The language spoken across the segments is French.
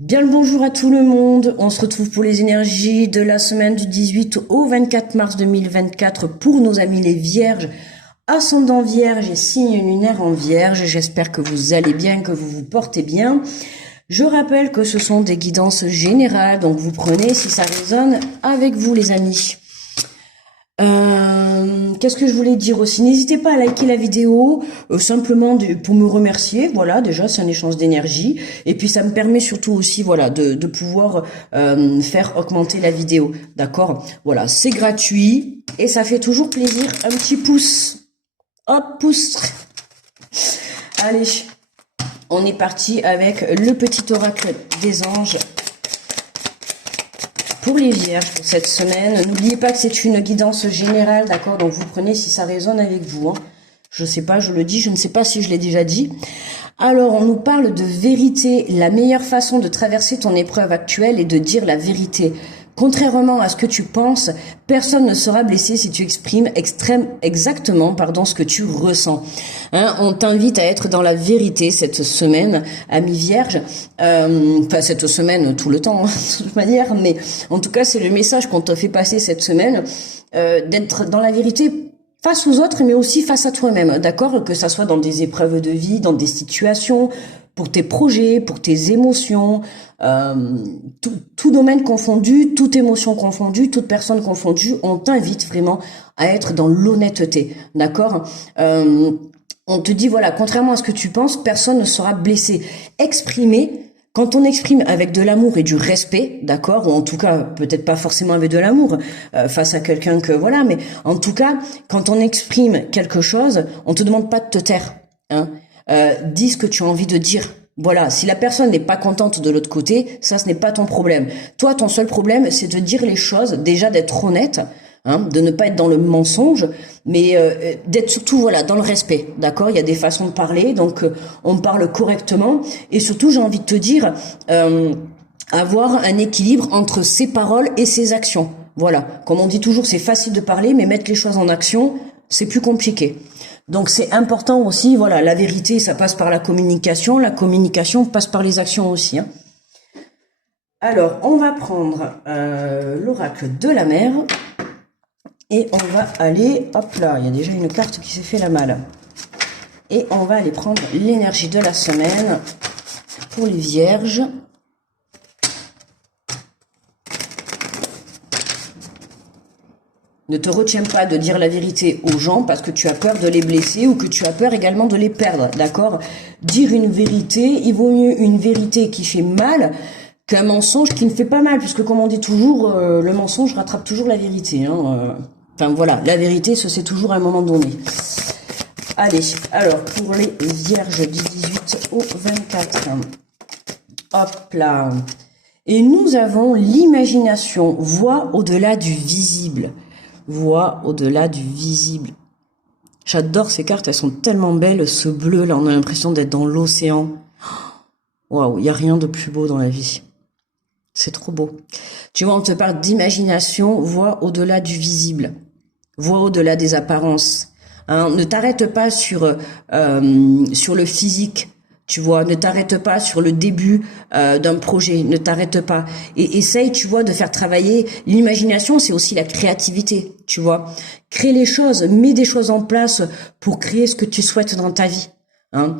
Bien le bonjour à tout le monde, on se retrouve pour les énergies de la semaine du 18 au 24 mars 2024 pour nos amis les vierges, ascendant vierge et signe lunaire en vierge. J'espère que vous allez bien, que vous vous portez bien. Je rappelle que ce sont des guidances générales, donc vous prenez si ça résonne avec vous les amis. Qu'est-ce que je voulais dire aussi? N'hésitez pas à liker la vidéo, simplement pour me remercier. Voilà, déjà c'est un échange d'énergie. Et puis ça me permet surtout aussi, voilà, de pouvoir faire augmenter la vidéo. D'accord? Voilà, c'est gratuit et ça fait toujours plaisir. Un petit pouce. Hop, pouce. Allez, on est parti avec le petit oracle des anges. Pour les vierges, pour cette semaine, n'oubliez pas que c'est une guidance générale, d'accord? Donc vous prenez si ça résonne avec vous. Hein. Je sais pas, je le dis, je ne sais pas si je l'ai déjà dit. Alors, on nous parle de vérité. La meilleure façon de traverser ton épreuve actuelle est de dire la vérité. Contrairement à ce que tu penses, personne ne sera blessé si tu exprimes exactement ce que tu ressens. Hein, on t'invite à être dans la vérité cette semaine, ami vierge. Pas cette semaine, tout le temps, hein, de toute manière, mais en tout cas, c'est le message qu'on t'a fait passer cette semaine, d'être dans la vérité face aux autres, mais aussi face à toi-même, d'accord? Que ça soit dans des épreuves de vie, dans des situations, pour tes projets, pour tes émotions, tout domaine confondu, toute émotion confondue, toute personne confondue, on t'invite vraiment à être dans l'honnêteté, d'accord? On te dit, voilà, contrairement à ce que tu penses, personne ne sera blessé. Exprimer, quand on exprime avec de l'amour et du respect, d'accord, ou en tout cas, peut-être pas forcément avec de l'amour, face à quelqu'un que, voilà, mais en tout cas, quand on exprime quelque chose, on te demande pas de te taire, hein. Dis ce que tu as envie de dire. Voilà, si la personne n'est pas contente de l'autre côté, ça ce n'est pas ton problème. Toi, ton seul problème, c'est de dire les choses, déjà d'être honnête, hein, de ne pas être dans le mensonge, mais d'être surtout voilà dans le respect. D'accord, il y a des façons de parler, donc on parle correctement et surtout j'ai envie de te dire avoir un équilibre entre ses paroles et ses actions. Voilà, comme on dit toujours, c'est facile de parler, mais mettre les choses en action, c'est plus compliqué. Donc c'est important aussi, voilà, la vérité, ça passe par la communication passe par les actions aussi. Hein. Alors, on va prendre l'oracle de la mer et on va aller, hop là, il y a déjà une carte qui s'est fait la malle. Et on va aller prendre l'énergie de la semaine pour les vierges. Ne te retiens pas de dire la vérité aux gens parce que tu as peur de les blesser ou que tu as peur également de les perdre, d'accord? Dire une vérité, il vaut mieux une vérité qui fait mal qu'un mensonge qui ne fait pas mal, puisque comme on dit toujours, le mensonge rattrape toujours la vérité. Hein, Enfin voilà, la vérité se sait toujours à un moment donné. Allez, alors pour les vierges du 18 au 24, hop là. Et nous avons l'imagination, voit au-delà du visible. Voit au-delà du visible. J'adore ces cartes, elles sont tellement belles. Ce bleu là, on a l'impression d'être dans l'océan. Waouh, il y a rien de plus beau dans la vie. C'est trop beau. Tu vois, on te parle d'imagination, voit au-delà du visible. Voit au-delà des apparences. Hein, ne t'arrête pas sur le physique. Tu vois, ne t'arrête pas sur le début d'un projet, ne t'arrête pas. Et essaye, tu vois, de faire travailler l'imagination, c'est aussi la créativité, tu vois. Crée les choses, mets des choses en place pour créer ce que tu souhaites dans ta vie. Hein.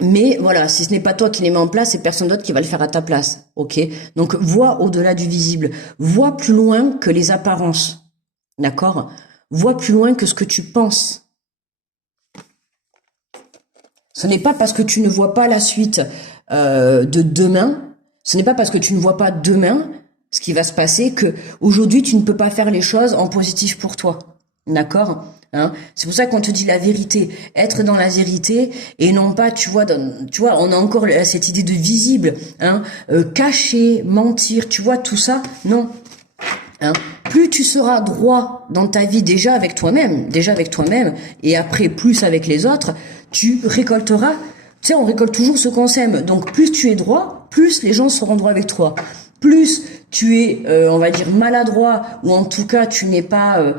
Mais voilà, si ce n'est pas toi qui les mets en place, c'est personne d'autre qui va le faire à ta place, ok? Donc, vois au-delà du visible, vois plus loin que les apparences, d'accord? Vois plus loin que ce que tu penses. Ce n'est pas parce que tu ne vois pas la suite de demain, ce n'est pas parce que tu ne vois pas demain ce qui va se passer que aujourd'hui tu ne peux pas faire les choses en positif pour toi. D'accord, hein? C'est pour ça qu'on te dit la vérité, être dans la vérité et non pas, tu vois, on a encore cette idée de visible, hein, cacher, mentir, tu vois, tout ça, non. Hein? Plus tu seras droit dans ta vie déjà avec toi-même, et après plus avec les autres, tu récolteras, tu sais, on récolte toujours ce qu'on sème. Donc plus tu es droit, plus les gens seront droits avec toi. plus tu es, on va dire, maladroit, ou en tout cas tu n'es pas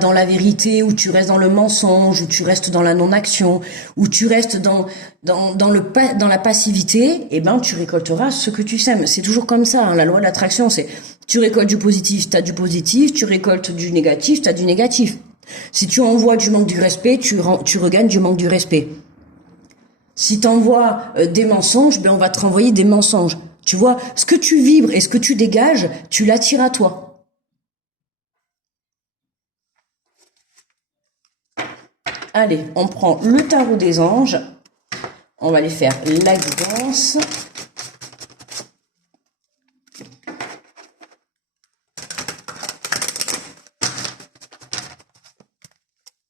dans la vérité, ou tu restes dans le mensonge, ou tu restes dans la non-action, ou tu restes dans la passivité, eh ben tu récolteras ce que tu sèmes. C'est toujours comme ça, hein, la loi de l'attraction, c'est tu récoltes du positif, t'as du positif, tu récoltes du négatif, t'as du négatif. Si tu envoies du manque du respect, tu regagnes du manque du respect. Si tu envoies des mensonges, ben on va te renvoyer des mensonges. Tu vois, ce que tu vibres et ce que tu dégages, tu l'attires à toi. Allez, on prend le tarot des anges. On va aller faire la guidance.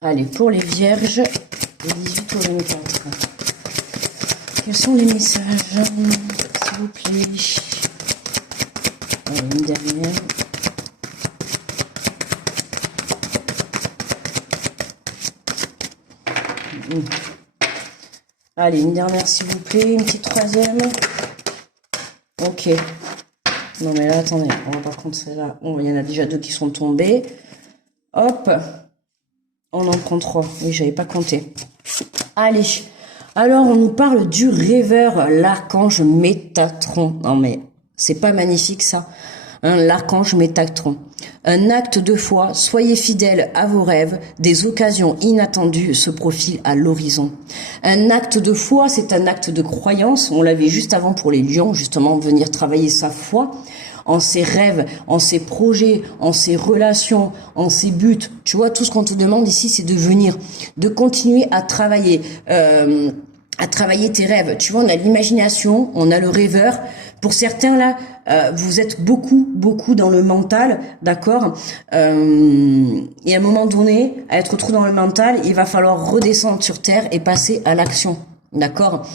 Allez, pour les vierges, les 18 au 24. Quels sont les messages, s'il vous plaît? Allez, une dernière. Allez, une dernière, s'il vous plaît. Une petite troisième. Ok. Non, mais là, attendez. On va pas compter celle-là. Bon, il y en a déjà 2 qui sont tombés. Hop. On en prend 3. Oui, j'avais pas compté. Allez. Alors, on nous parle du rêveur, l'archange Métatron. Non, mais c'est pas magnifique, ça, hein, l'archange Métatron. Un acte de foi, soyez fidèles à vos rêves, des occasions inattendues se profilent à l'horizon. Un acte de foi, c'est un acte de croyance. On l'avait juste avant pour les lions, justement, venir travailler sa foi en ses rêves, en ses projets, en ses relations, en ses buts. Tu vois, tout ce qu'on te demande ici, c'est de continuer à travailler tes rêves. Tu vois, on a l'imagination, on a le rêveur. Pour certains, là, vous êtes beaucoup dans le mental, d'accord, et à un moment donné, à être trop dans le mental, il va falloir redescendre sur terre et passer à l'action, d'accord.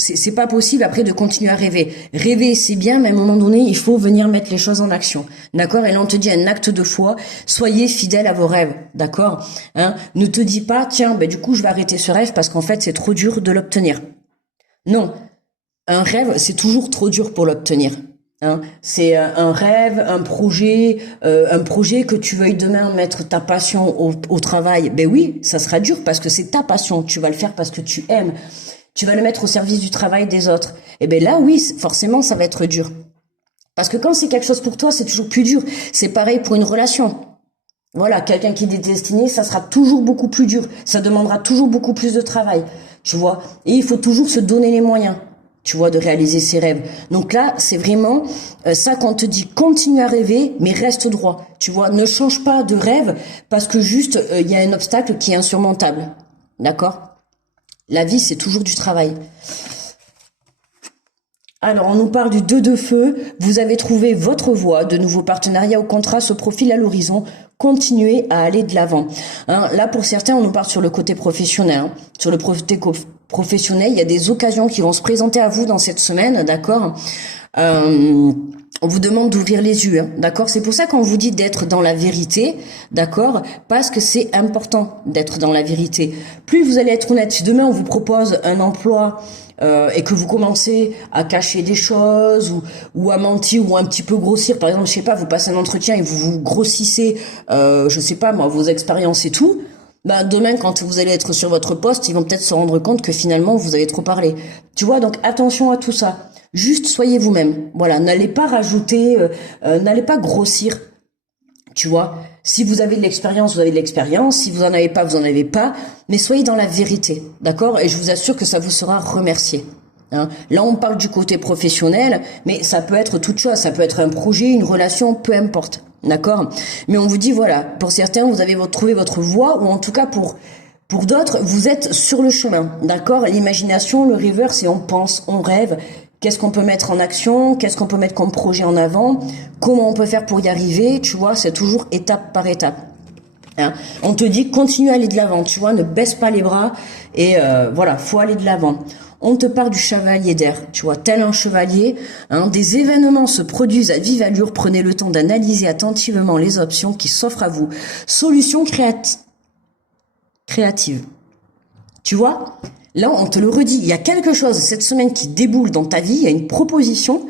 C'est pas possible après de continuer à rêver. Rêver, c'est bien, mais à un moment donné, il faut venir mettre les choses en action. D'accord? Et là, on te dit un acte de foi. Soyez fidèles à vos rêves. D'accord? Hein? Ne te dis pas, tiens, ben, du coup, je vais arrêter ce rêve parce qu'en fait, c'est trop dur de l'obtenir. Non. Un rêve, c'est toujours trop dur pour l'obtenir. Hein? C'est un rêve, un projet que tu veuilles demain mettre ta passion au travail. Ben oui, ça sera dur parce que c'est ta passion. Tu vas le faire parce que tu aimes. Tu vas le mettre au service du travail des autres. Et bien là, oui, forcément, ça va être dur. Parce que quand c'est quelque chose pour toi, c'est toujours plus dur. C'est pareil pour une relation. Voilà, quelqu'un qui est destiné, ça sera toujours beaucoup plus dur. Ça demandera toujours beaucoup plus de travail, tu vois. Et il faut toujours se donner les moyens, tu vois, de réaliser ses rêves. Donc là, c'est vraiment ça qu'on te dit, continue à rêver, mais reste droit. Tu vois, ne change pas de rêve parce que juste, il y a un obstacle qui est insurmontable. D'accord ? La vie, c'est toujours du travail. Alors, on nous parle du 2 de feu. Vous avez trouvé votre voie. De nouveaux partenariats ou contrats se profilent à l'horizon. Continuez à aller de l'avant. Hein, là, pour certains, on nous parle sur le côté professionnel. Hein. Sur le côté professionnel, il y a des occasions qui vont se présenter à vous dans cette semaine, d'accord. On vous demande d'ouvrir les yeux, hein, d'accord. C'est pour ça qu'on vous dit d'être dans la vérité, d'accord, parce que c'est important d'être dans la vérité. Plus vous allez être honnête. Si demain on vous propose un emploi et que vous commencez à cacher des choses ou à mentir ou un petit peu grossir, par exemple, je sais pas, vous passez un entretien et vous grossissez, je sais pas moi, vos expériences et tout. Bah demain, quand vous allez être sur votre poste, ils vont peut-être se rendre compte que finalement vous avez trop parlé. Tu vois, donc attention à tout ça. Juste soyez vous-même. Voilà, n'allez pas rajouter, n'allez pas grossir. Tu vois, si vous avez de l'expérience, vous avez de l'expérience. Si vous en avez pas, vous en avez pas. Mais soyez dans la vérité, d'accord? Et je vous assure que ça vous sera remercié. Hein. Là, on parle du côté professionnel, mais ça peut être toute chose. Ça peut être un projet, une relation, peu importe, d'accord? Mais on vous dit voilà, pour certains, vous avez trouvé votre voie, ou en tout cas pour d'autres, vous êtes sur le chemin, d'accord? L'imagination, le rêveur, c'est on pense, on rêve. Qu'est-ce qu'on peut mettre en action? Qu'est-ce qu'on peut mettre comme projet en avant? Comment on peut faire pour y arriver? Tu vois, c'est toujours étape par étape. Hein? On te dit continue à aller de l'avant, tu vois, ne baisse pas les bras et voilà, faut aller de l'avant. On te parle du chevalier d'air, tu vois, tel un chevalier. Hein, des événements se produisent à vive allure. Prenez le temps d'analyser attentivement les options qui s'offrent à vous. Solution créative. Tu vois, Là, on te le redit, il y a quelque chose cette semaine qui déboule dans ta vie, il y a une proposition,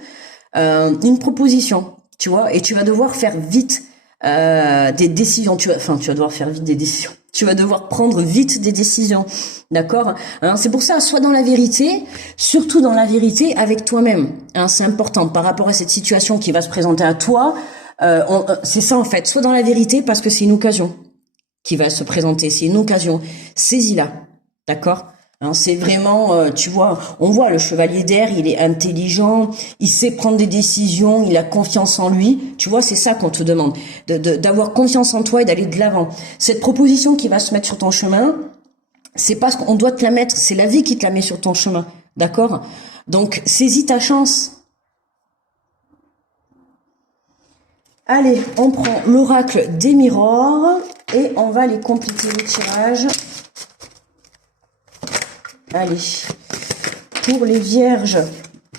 tu vois, et tu vas devoir faire vite des décisions. Tu vas devoir faire vite des décisions. Tu vas devoir prendre vite des décisions, d'accord? Hein, c'est pour ça, sois dans la vérité, surtout dans la vérité avec toi-même. Hein, c'est important par rapport à cette situation qui va se présenter à toi. C'est ça en fait, sois dans la vérité parce que c'est une occasion qui va se présenter, c'est une occasion. Saisis-la, d'accord? Hein, c'est vraiment, tu vois, on voit le chevalier d'air, il est intelligent, il sait prendre des décisions, il a confiance en lui. Tu vois, c'est ça qu'on te demande, d'avoir confiance en toi et d'aller de l'avant. Cette proposition qui va se mettre sur ton chemin, c'est pas ce qu'on doit te la mettre, c'est la vie qui te la met sur ton chemin, d'accord? Donc, saisis ta chance. Allez, on prend l'oracle des Mirrors et on va aller compléter le tirage. Allez, pour les vierges,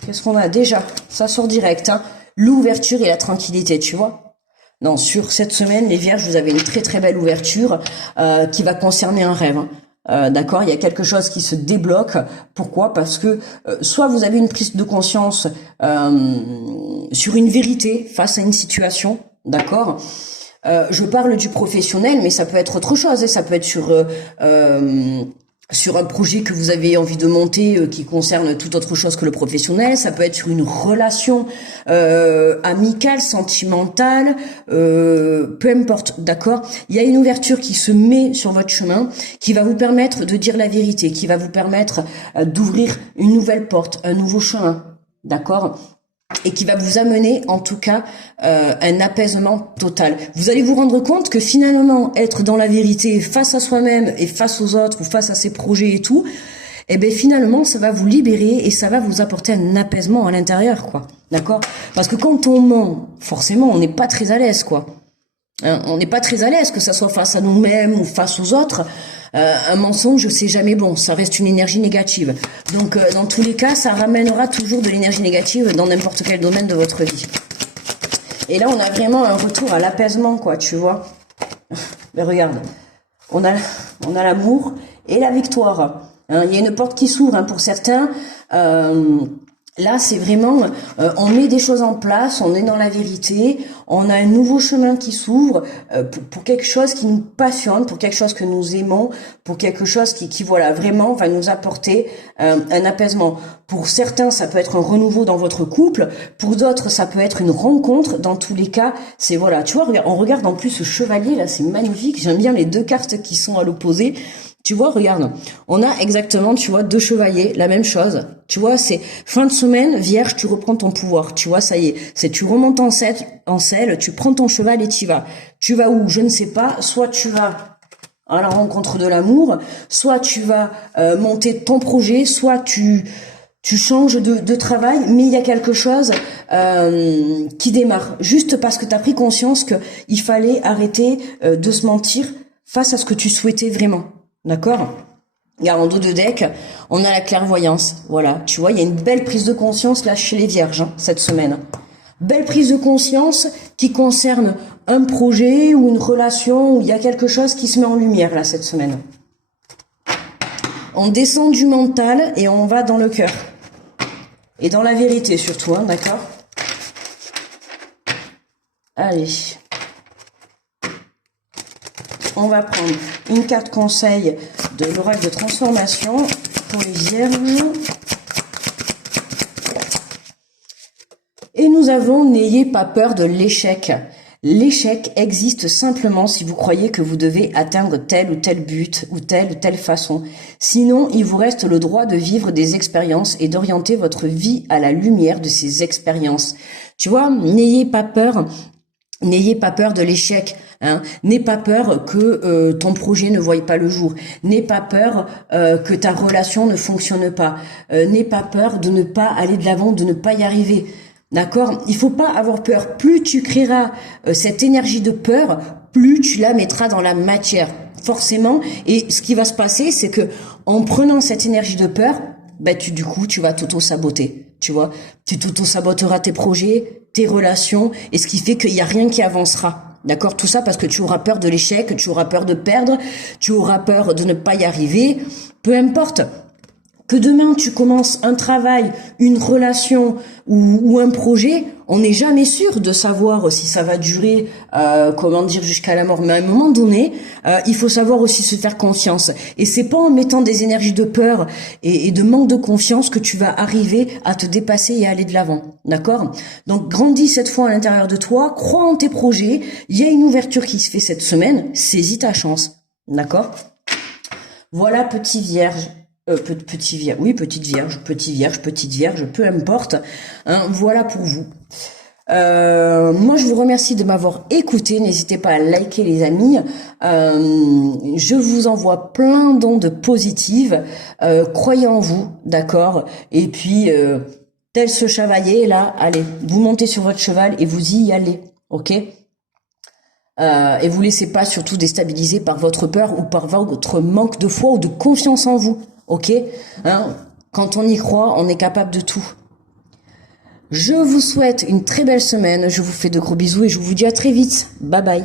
qu'est-ce qu'on a déjà? Ça sort direct, hein. L'ouverture et la tranquillité, tu vois. Non, sur cette semaine, les vierges, vous avez une très très belle ouverture qui va concerner un rêve. D'accord, il y a quelque chose qui se débloque. Pourquoi? Parce que soit vous avez une prise de conscience sur une vérité face à une situation, d'accord. Je parle du professionnel, mais ça peut être autre chose. Ça peut être sur un projet que vous avez envie de monter qui concerne toute autre chose que le professionnel. Ça peut être sur une relation amicale, sentimentale, peu importe, d'accord. Il y a une ouverture qui se met sur votre chemin, qui va vous permettre de dire la vérité, qui va vous permettre d'ouvrir une nouvelle porte, un nouveau chemin, d'accord, et qui va vous amener en tout cas un apaisement total. Vous allez vous rendre compte que finalement être dans la vérité face à soi-même et face aux autres ou face à ses projets et tout, eh ben finalement ça va vous libérer et ça va vous apporter un apaisement à l'intérieur, quoi. D'accord? Parce que quand on ment, forcément on n'est pas très à l'aise, quoi. Hein, on n'est pas très à l'aise, que ça soit face à nous-mêmes ou face aux autres. Un mensonge, c'est jamais bon, ça reste une énergie négative. Donc, dans tous les cas, ça ramènera toujours de l'énergie négative dans n'importe quel domaine de votre vie. Et là, on a vraiment un retour à l'apaisement, quoi, tu vois. Mais regarde, on a l'amour et la victoire. Hein, il y a une porte qui s'ouvre, hein, pour certains. Là, c'est vraiment, on met des choses en place, on est dans la vérité, on a un nouveau chemin qui s'ouvre pour quelque chose qui nous passionne, pour quelque chose que nous aimons, pour quelque chose qui voilà, vraiment va nous apporter un apaisement. Pour certains, ça peut être un renouveau dans votre couple, pour d'autres, ça peut être une rencontre. Dans tous les cas, c'est voilà, tu vois, on regarde en plus ce chevalier là, c'est magnifique. J'aime bien les deux cartes qui sont à l'opposé. Tu vois, regarde, on a exactement, tu vois, deux chevaliers, la même chose. Tu vois, c'est fin de semaine, vierge, tu reprends ton pouvoir. Tu vois, ça y est, c'est tu remontes en selle, tu prends ton cheval et t'y vas. Tu vas où? Je ne sais pas. Soit tu vas à la rencontre de l'amour, soit tu vas monter ton projet, soit tu changes de travail, mais il y a quelque chose qui démarre. Juste parce que tu as pris conscience qu'il fallait arrêter de se mentir face à ce que tu souhaitais vraiment. D'accord? Regarde, en dos de deck, on a la clairvoyance. Voilà, tu vois, il y a une belle prise de conscience là chez les vierges, hein, cette semaine. Belle prise de conscience qui concerne un projet ou une relation où il y a quelque chose qui se met en lumière là cette semaine. On descend du mental et on va dans le cœur. Et dans la vérité surtout, hein, d'accord? Allez. On va prendre une carte conseil de l'oracle de transformation pour les vierges. Et nous avons n'ayez pas peur de l'échec. L'échec existe simplement si vous croyez que vous devez atteindre tel ou tel but ou telle façon. Sinon, il vous reste le droit de vivre des expériences et d'orienter votre vie à la lumière de ces expériences. Tu vois, n'ayez pas peur de l'échec. Hein. N'aie pas peur que ton projet ne voie pas le jour. N'aie pas peur que ta relation ne fonctionne pas. N'aie pas peur de ne pas aller de l'avant, de ne pas y arriver. D'accord? Il faut pas avoir peur. Plus tu créeras cette énergie de peur, plus tu la mettras dans la matière. Forcément. Et ce qui va se passer, c'est que en prenant cette énergie de peur, ben tu vas t'auto-saboter. Tu vois? Tu t'auto-saboteras tes projets, tes relations, et ce qui fait qu'il y a rien qui avancera. D'accord? Tout ça parce que tu auras peur de l'échec, tu auras peur de perdre, tu auras peur de ne pas y arriver. Peu importe. Que demain tu commences un travail, une relation ou un projet, on n'est jamais sûr de savoir si ça va durer, comment dire, jusqu'à la mort. Mais à un moment donné, il faut savoir aussi se faire confiance. Et c'est pas en mettant des énergies de peur et de manque de confiance que tu vas arriver à te dépasser et à aller de l'avant. D'accord? Donc grandis cette fois à l'intérieur de toi, crois en tes projets. Il y a une ouverture qui se fait cette semaine, saisis ta chance. D'accord? Voilà, petit vierge. Petit vierge, oui, petite vierge, peu importe. Hein, voilà pour vous. Moi, je vous remercie de m'avoir écouté. N'hésitez pas à liker, les amis. Je vous envoie plein d'ondes positives. Croyez en vous, d'accord? Et puis, tel ce chevalier, là, allez, vous montez sur votre cheval et vous y allez, ok? Et vous laissez pas surtout déstabiliser par votre peur ou par votre manque de foi ou de confiance en vous. Ok, hein, quand on y croit, on est capable de tout. Je vous souhaite une très belle semaine. Je vous fais de gros bisous et je vous dis à très vite. Bye bye.